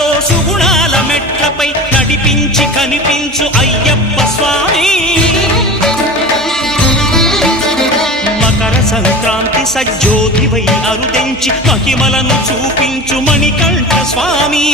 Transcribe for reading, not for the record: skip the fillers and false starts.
సుఖాలతో సుగుణాల మెట్లపై నడిపించి కనిపించు అయ్యప్ప స్వామి. మకర సంక్రాంతి సజ్జోతివై అరుదెంచి మహిమలను చూపించు మణికంఠ స్వామి.